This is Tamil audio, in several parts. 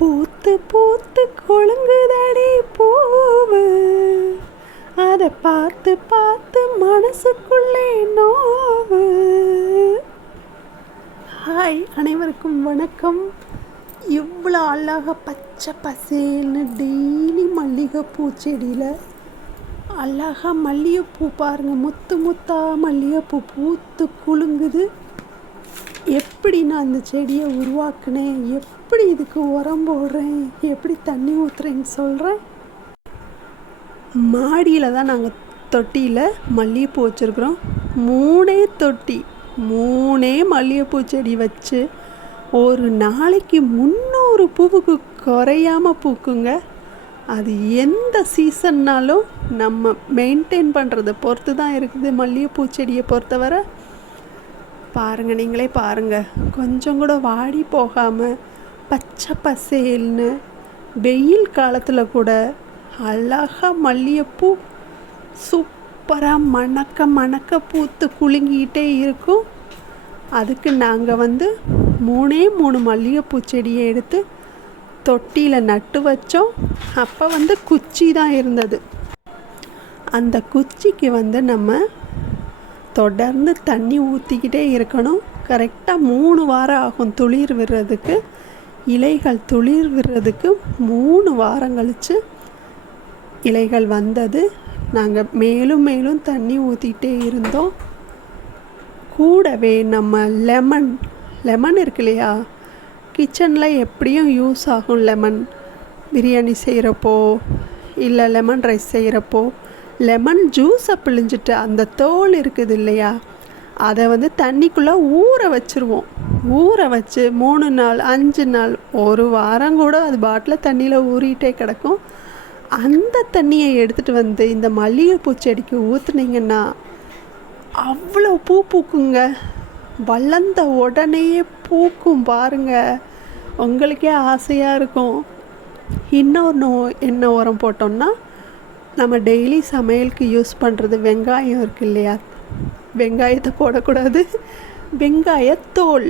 பூத்து பூத்து கொழுங்குதடி பூவு, அதை பார்த்து பார்த்து மனசுக்குள்ளே நோவு. ஹாய், அனைவருக்கும் வணக்கம். இவ்வளோ அழகாக பச்சை பசேல்னு டெய்லி மல்லிகைப்பூ செடியில் அழகாக மல்லிகைப்பூ பாருங்கள், முத்து முத்தா மல்லிகைப்பூ பூத்து குலுங்குது. எப்படி நான் அந்த செடியை உருவாக்குனேன், எப்படி இதுக்கு உரம் போடுறேன், எப்படி தண்ணி ஊற்றுறேன்னு சொல்கிறேன். மாடியில் தான் நாங்கள் தொட்டியில் மல்லிகைப்பூ வச்சுருக்குறோம். 3 தொட்டி, 3 மல்லிகைப்பூ செடி வச்சு ஒரு நாளைக்கு 300 பூவுக்கு குறையாமல் பூக்குங்க. அது எந்த சீசன்னாலும் நம்ம மெயின்டைன் பண்ணுறதை பொறுத்து தான் இருக்குது. மல்லிகைப்பூ செடியை பொறுத்தவரை பாருங்கள், நீங்களே பாருங்கள், கொஞ்சம் கூட வாடி போகாமல் பச்சை பசேல்னு வெயில் காலத்தில் கூட அழகாக மல்லிகைப்பூ சூப்பராக மணக்க மணக்க பூத்து குலுங்கிக்கிட்டே இருக்கும். அதுக்கு நாங்கள் 3 மல்லிகைப்பூ செடியை எடுத்து தொட்டியில் நட்டு வச்சோம். அப்போ குச்சி தான் இருந்தது. அந்த குச்சிக்கு நம்ம தொடர்ந்து தண்ணி ஊற்றிக்கிட்டே இருக்கணும். கரெக்டாக 3 வாரம் ஆகும் துளிர் விடுறதுக்கு. இலைகள் துளிர் விடுறதுக்கு 3 வாரம் கழித்து இலைகள் வந்தது. நாங்கள் மேலும் மேலும் தண்ணி ஊற்றிக்கிட்டே இருந்தோம். கூடவே நம்ம லெமன் இருக்கு இல்லையா, கிச்சனில் எப்படியும் யூஸ் ஆகும். லெமன் பிரியாணி செய்கிறப்போ இல்லை லெமன் ரைஸ் செய்கிறப்போ லெமன் ஜூஸை பிழிஞ்சிட்டு அந்த தோல் இருக்குது இல்லையா, அதை தண்ணிக்குள்ளே ஊற வச்சுருவோம். ஊற வச்சு 3 நாள் 5 நாள் 1 வாரம் கூட அது பாட்டில் தண்ணியில் ஊறிட்டே கிடக்கும். அந்த தண்ணியை எடுத்துகிட்டு இந்த மல்லிகைப்பூ செடிக்கு ஊற்றுனீங்கன்னா அவ்வளோ பூ பூக்குங்க. வளர்ந்த உடனேயே பூக்கும் பாருங்கள், உங்களுக்கே ஆசையாக இருக்கும். இன்னொன்று என்ன உரம் போட்டோம்னா, நம்ம டெய்லி சமையலுக்கு யூஸ் பண்ணுறது வெங்காயம் இருக்கு இல்லையா, வெங்காயத்தை போடக்கூடாது, வெங்காயத்தோல்.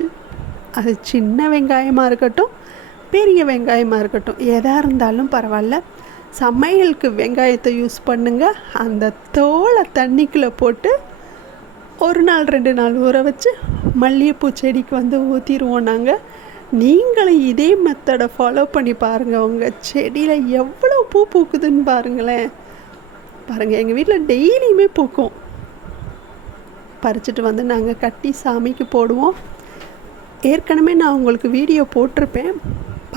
அது சின்ன வெங்காயமாக இருக்கட்டும் பெரிய வெங்காயமாக இருக்கட்டும், எதாக இருந்தாலும் பரவாயில்ல, சமையலுக்கு வெங்காயத்தை யூஸ் பண்ணுங்கள். அந்த தோலை தண்ணிக்குள்ளே போட்டு 1 நாள் 2 நாள் ஊற வச்சு மல்லிகைப்பூ செடிக்கு ஊற்றிடுவோம் நாங்கள். நீங்களும் இதே மெத்தடை ஃபாலோ பண்ணி பாருங்கள். உங்கள் செடியில் எவ்வளோ பூ பூக்குதுன்னு பாருங்களேன். பாருங்கள், எங்கள் வீட்டில் டெய்லியுமே பூக்கும். பறிச்சுட்டு நாங்கள் கட்டி சாமிக்கு போடுவோம். ஏற்கனவே நான் உங்களுக்கு வீடியோ போட்டிருப்பேன்,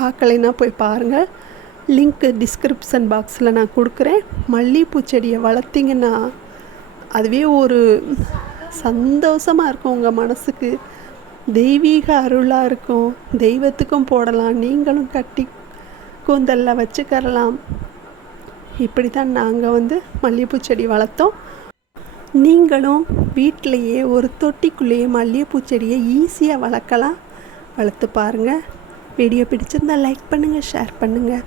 பார்க்கலைன்னா போய் பாருங்கள். லிங்க்கு டிஸ்கிரிப்ஷன் பாக்ஸில் நான் கொடுக்குறேன். மல்லிகைப்பூ செடியை வளர்த்திங்கன்னா அதுவே ஒரு சந்தோஷமாக இருக்கும். உங்கள் மனசுக்கு தெய்வீக அருளாக இருக்கும். தெய்வத்துக்கும் போடலாம், நீங்களும் கட்டி கூந்தலில் வச்சுக்கரலாம். இப்படி தான் நாங்கள் மல்லிகைப்பூ செடி வளர்த்தோம். நீங்களும் வீட்டிலையே ஒரு தொட்டிக்குள்ளேயே மல்லிகைப்பூ செடியை ஈஸியாக வளர்க்கலாம். வளர்த்து பாருங்கள். வீடியோ பிடிச்சிருந்தால் லைக் பண்ணுங்கள், ஷேர் பண்ணுங்கள்.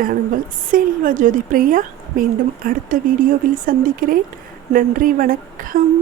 நான் உங்கள் செல்வ ஜோதி பிரியா. மீண்டும் அடுத்த வீடியோவில் சந்திக்கிறேன். நன்றி, வணக்கம்.